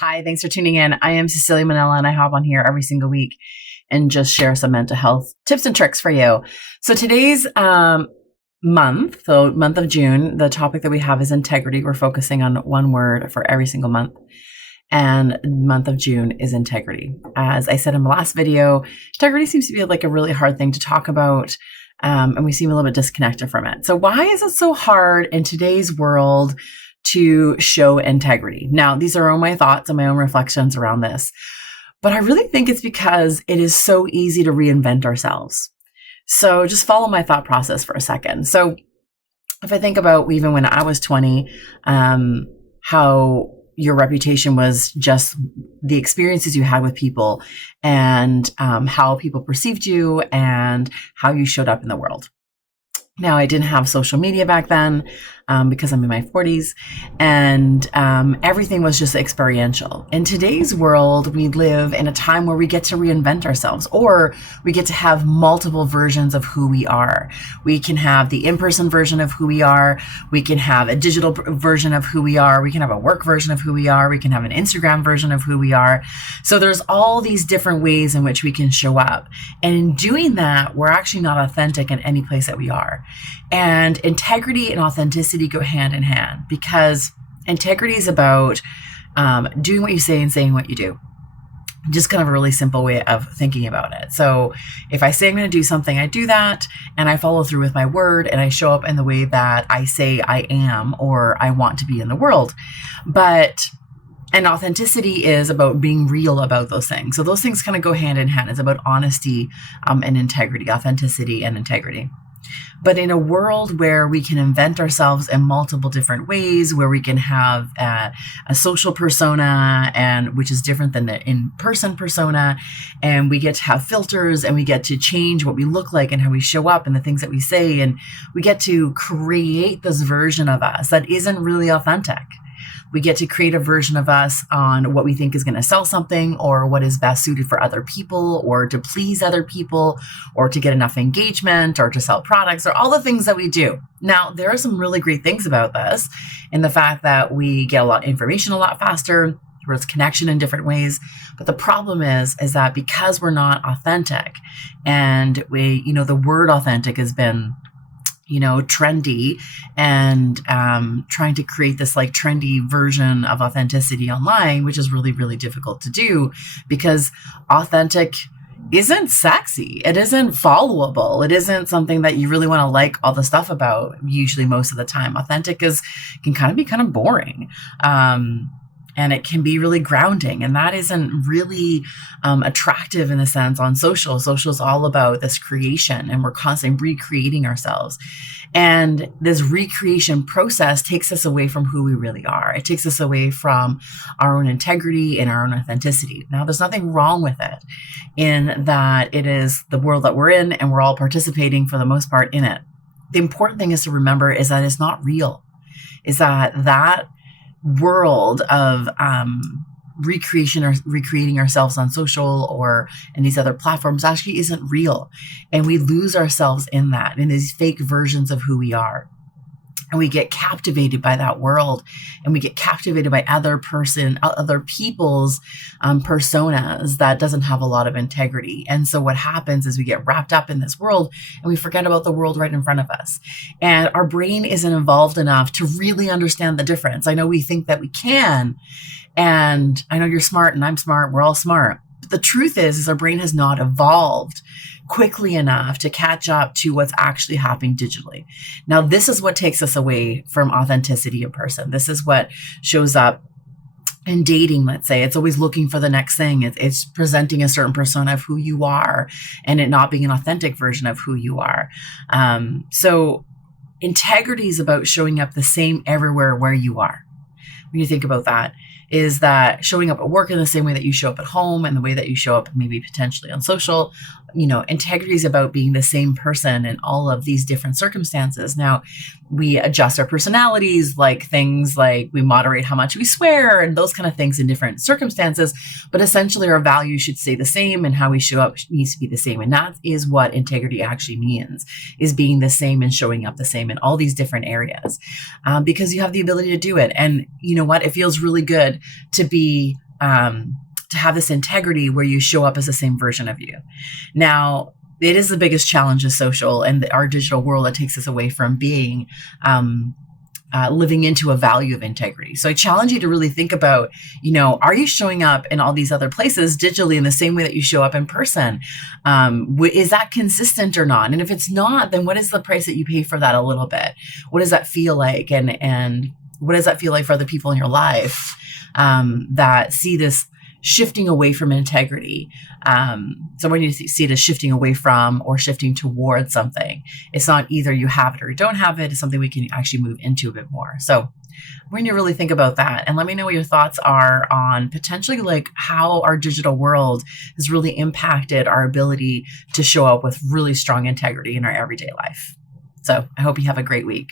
Hi, thanks for tuning in. I am Cecilia Manella, and I hop on here every single week and just share some mental health tips and tricks for you. So today's month of June, the topic that we have is integrity. We're focusing on one word for every single month. And month of June is integrity. As I said in the last video, integrity seems to be like a really hard thing to talk about. And we seem a little bit disconnected from it. So why is it so hard in today's world to show integrity? Now, these are all my thoughts and my own reflections around this, but I really think it's because it is so easy to reinvent ourselves. So just follow my thought process for a second. So if I think about even when I was 20, how your reputation was just the experiences you had with people and how people perceived you and how you showed up in the world. Now, I didn't have social media back then because I'm in my 40s, and everything was just experiential. In today's world, we live in a time where we get to reinvent ourselves, or we get to have multiple versions of who we are. We can have the in-person version of who we are. We can have a digital version of who we are. We can have a work version of who we are. We can have an Instagram version of who we are. So there's all these different ways in which we can show up. And in doing that, we're actually not authentic in any place that we are. And integrity and authenticity go hand in hand, because integrity is about doing what you say and saying what you do. Just kind of a really simple way of thinking about it. So if I say I'm going to do something, I do that, and I follow through with my word, and I show up in the way that I say I am or I want to be in the world. And authenticity is about being real about those things. So those things kind of go hand in hand. It's about honesty and integrity, authenticity and integrity. But in a world where we can invent ourselves in multiple different ways, where we can have a social persona, and which is different than the in-person persona, and we get to have filters, and we get to change what we look like and how we show up and the things that we say, and we get to create this version of us that isn't really authentic. We get to create a version of us on what we think is going to sell something, or what is best suited for other people, or to please other people, or to get enough engagement, or to sell products, or all the things that we do. Now, there are some really great things about this, in the fact that we get a lot of information a lot faster, there's connection in different ways. But the problem is that because we're not authentic, and the word authentic has been trendy, and trying to create this like trendy version of authenticity online, which is really, really difficult to do, because authentic isn't sexy. It isn't followable. It isn't something that you really want to like all the stuff about, usually most of the time. Authentic can kind of be kind of boring. And it can be really grounding. And that isn't really attractive in a sense on social. Social is all about this creation, and we're constantly recreating ourselves. And this recreation process takes us away from who we really are. It takes us away from our own integrity and our own authenticity. Now, there's nothing wrong with it, in that it is the world that we're in, and we're all participating for the most part in it. The important thing is to remember is that it's not real. Is that world of recreating ourselves on social or in these other platforms actually isn't real. And we lose ourselves in that, in these fake versions of who we are. And we get captivated by that world, and we get captivated by other people's personas that doesn't have a lot of integrity. And so what happens is we get wrapped up in this world, and we forget about the world right in front of us. And our brain isn't evolved enough to really understand the difference. I know we think that we can, and I know you're smart and I'm smart. We're all smart. But the truth is our brain has not evolved quickly enough to catch up to what's actually happening digitally. Now, this is what takes us away from authenticity in person. This is what shows up in dating, let's say. It's always looking for the next thing. It's presenting a certain persona of who you are, and it not being an authentic version of who you are. So integrity is about showing up the same everywhere where you are. When you think about that, is that showing up at work in the same way that you show up at home, and the way that you show up maybe potentially on social. Integrity is about being the same person in all of these different circumstances. Now, we adjust our personalities, like things like we moderate how much we swear and those kind of things in different circumstances. But essentially, our values should stay the same, and how we show up needs to be the same. And that is what integrity actually means, is being the same and showing up the same in all these different areas, because you have the ability to do it. And you know what? It feels really good to be to have this integrity where you show up as the same version of you. Now, it is the biggest challenge of social and our digital world that takes us away from being living into a value of integrity. So I challenge you to really think about, are you showing up in all these other places digitally in the same way that you show up in person? Is that consistent or not? And if it's not, then what is the price that you pay for that a little bit? What does that feel like? And what does that feel like for other people in your life that see this shifting away from integrity? So when you see it as shifting away from or shifting towards something, it's not either you have it or you don't have it. It's something we can actually move into a bit more. So when you really think about that, and let me know what your thoughts are on potentially like how our digital world has really impacted our ability to show up with really strong integrity in our everyday life. So I hope you have a great week.